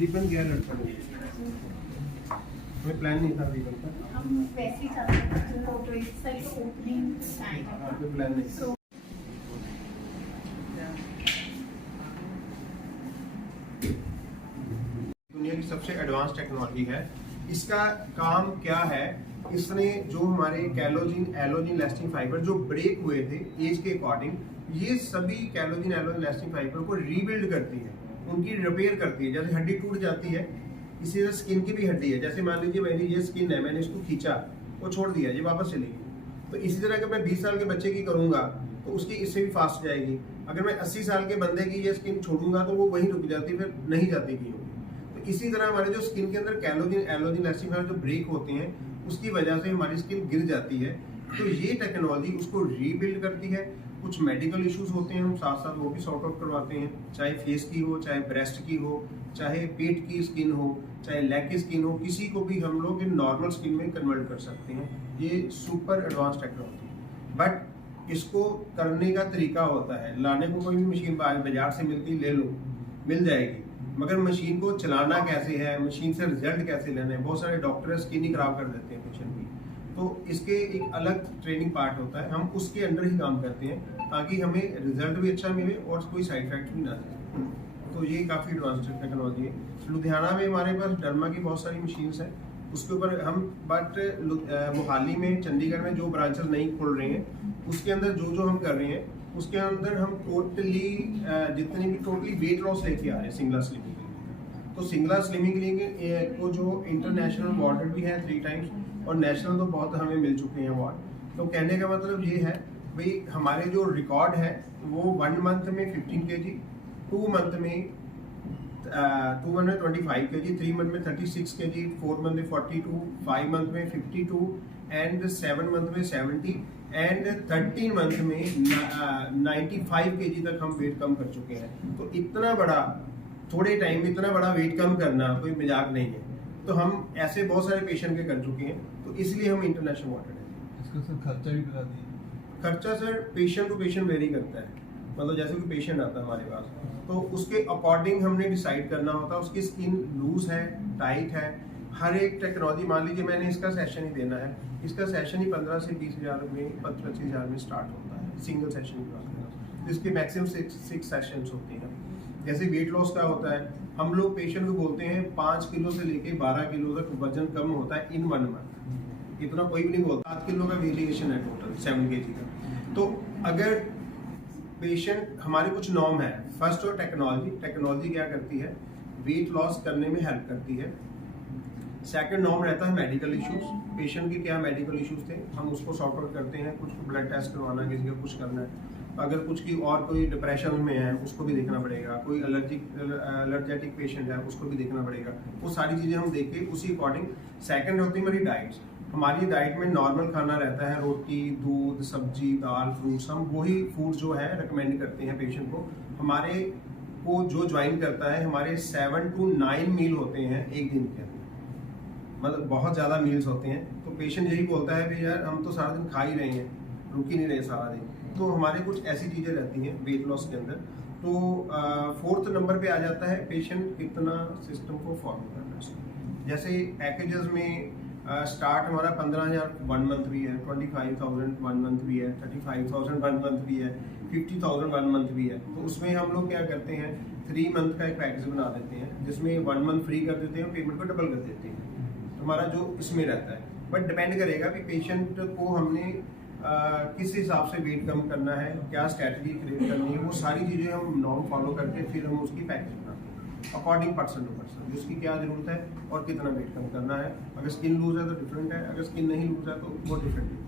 Ribbon गया लड़का नहीं, हमें प्लान नहीं था रिबन का, हम वैसे ही चाहते हैं फोटो इस साइड ओपनिंग टाइम हमें प्लान नहीं था। दुनिया की सबसे एडवांस टेक्नोलॉजी है। इसका काम क्या है, इसने जो हमारे कैलोजिन एलोजिन इलास्टिक फाइबर जो ब्रेक हुए थे एज के अकॉर्डिंग, ये सभी कैलोजिन एलोजिन इलास्टिक फाइबर को रीबिल्ड करती है, उनकी रिपेयर करती है। जैसे हड्डी टूट जाती है, इसी तरह स्किन की भी हड्डी है। जैसे मान लीजिए मेरी ये स्किन है, मैंने इसको खींचा, वो छोड़ दिया, ये वापस चली गई। तो इसी तरह अगर मैं 20 साल के बच्चे की करूंगा तो उसकी इससे भी फास्ट जाएगी। अगर मैं 80 साल के बंदे की ये स्किन छोड़ूंगा तो वो वहीं रुक जाती, फिर नहीं जाती कहीं। तो इसी तरह हमारे जो स्किन के अंदर कैलोजिन एलोजिन इलास्टिक फाइबर जो ब्रेक होते हैं, उसकी वजह से हमारी स्किन गिर जाती है। तो ये टेक्नोलॉजी उसको रीबिल्ड करती है। कुछ मेडिकल इश्यूज होते हैं, हम साथ साथ वो भी सॉर्ट आउट करवाते हैं, चाहे फेस की हो, चाहे ब्रेस्ट की हो, चाहे पेट की स्किन हो, चाहे लेग की स्किन हो, किसी को भी हम लोग नॉर्मल स्किन में कन्वर्ट कर सकते हैं। ये सुपर एडवांस टेक्नोलॉजी, बट इसको करने का तरीका होता है। लाने को कोई भी मशीन बाजार से मिलती, ले लो, मिल जाएगी, मगर मशीन को चलाना कैसे है, मशीन से रिजल्ट कैसे लेना है। बहुत सारे डॉक्टर स्किन ही खराब कर देते हैं पेशेंट की, तो इसके एक अलग ट्रेनिंग पार्ट होता है, हम उसके अंडर ही काम करते हैं ताकि हमें रिजल्ट भी अच्छा मिले और कोई साइड इफेक्ट भी ना जाए। तो ये काफ़ी एडवांस टेक्नोलॉजी है। लुधियाना में हमारे पास डर्मा की बहुत सारी मशीन्स हैं, उसके ऊपर हम मोहाली में, चंडीगढ़ में जो ब्रांचेस नहीं खुल रहे हैं, उसके अंदर जो हम कर रहे हैं, उसके अंदर हम टोटली जितने भी टोटली वेट लॉस लेके आ रहे हैं सिंगला स्लिमिंग के लिए। तो सिंगला स्लिमिंग के लिए को जो इंटरनेशनल अवार्ड भी है 3 टाइम्स, और नेशनल तो बहुत हमें मिल चुके हैं अवार्ड। तो कहने का मतलब ये है भाई, हमारे जो रिकॉर्ड है वो 1 मंथ में 15 kg, 2 मंथ में 25 kg, 3 मंथ में 36 kg, 4 मंथ में 42, 5 मंथ में 52 एंड 7 मंथ में 70 एंड 13 मंथ में 95 kg तक हम वेट कम कर चुके हैं। तो इतना बड़ा, थोड़े टाइम में इतना बड़ा वेट कम करना कोई मजाक नहीं है। तो हम ऐसे बहुत सारे पेशेंट के कर चुके हैं, तो इसलिए हम इंटरनेशनल वाटर है। इसका सर खर्चा भी बता दिए। खर्चा sir patient to patient vary करता है। मतलब जैसे कोई पेशेंट आता है हमारे पास, तो उसके अकॉर्डिंग हमने डिसाइड करना होता है, उसकी स्किन लूज है, टाइट है। हर एक टेक्नोलॉजी, मान लीजिए मैंने इसका सेशन ही देना है, इसका सेशन ही 15 से 20 हज़ार में, 25 हज़ार में स्टार्ट होता है सिंगल सेशन की बात करें। तो इसके मैक्सिमम 6 सेशंस होते हैं। जैसे वेट लॉस का होता है, हम लोग पेशेंट को बोलते हैं 5 किलो से लेके 12 किलो तक वजन कम होता है इन 1 मंथ। इतना कोई भी नहीं बोलता। 7 किलो का वेरिएशन है टोटल 7 kg का। तो अगर पेशेंट, हमारे कुछ नॉर्म है। फर्स्ट और टेक्नोलॉजी क्या करती है, वेट लॉस करने में हेल्प करती है। सेकंड नॉर्म रहता है मेडिकल इश्यूज, पेशेंट के क्या मेडिकल इश्यूज थे, हम उसको सॉर्ट आउट करते हैं। कुछ ब्लड टेस्ट करवाना, किसी का कुछ करना है, अगर कुछ की और कोई डिप्रेशन में है उसको भी देखना पड़ेगा, कोई एलर्जेटिक पेशेंट है उसको भी देखना पड़ेगा। वो सारी चीज़ें हम देख के उसी अकॉर्डिंग। सेकंड होती है हमारी डाइट्स। हमारी डाइट में नॉर्मल खाना रहता है, रोटी, दूध, सब्जी, दाल, फ्रूट्स। हम वही फूड जो है रिकमेंड करते हैं पेशेंट को। हमारे को जो ज्वाइन करता है, हमारे 7 to 9 मील होते हैं एक दिन के अंदर, मतलब बहुत ज़्यादा मील्स होते हैं। तो पेशेंट यही बोलता है कि यार हम तो सारा दिन खा ही रहे हैं, रुक ही नहीं रहे सारा दिन। तो हमारे कुछ ऐसी चीज़ें रहती हैं वेट लॉस के अंदर। तो 4th नंबर पे आ जाता है पेशेंट कितना सिस्टम को फॉलो करना है। जैसे पैकेजेस में स्टार्ट हमारा 15,000 1 मंथ भी है, 25,000 1 मंथ भी है, 35,000 1 मंथ भी है, 50,000 1 मंथ भी है। तो उसमें हम लोग क्या करते हैं, 3 मंथ का एक पैकेज बना देते हैं, जिसमें 1 मंथ फ्री कर देते हैं, पेमेंट को डबल कर देते हैं। हमारा जो इसमें रहता है, बट डिपेंड करेगा कि पेशेंट को हमने किस हिसाब से वेट कम करना है, क्या स्ट्रैटेजी क्रिएट करनी है, वो सारी चीज़ें हम नॉर्म फॉलो करके फिर हम उसकी पैकेज बनाते हैं अकॉर्डिंग पर्सन टू पर्सन, जिसकी क्या ज़रूरत है और कितना वेट कम करना है। अगर स्किन लूज है तो डिफरेंट है, अगर स्किन नहीं लूज है तो वो डिफरेंट है।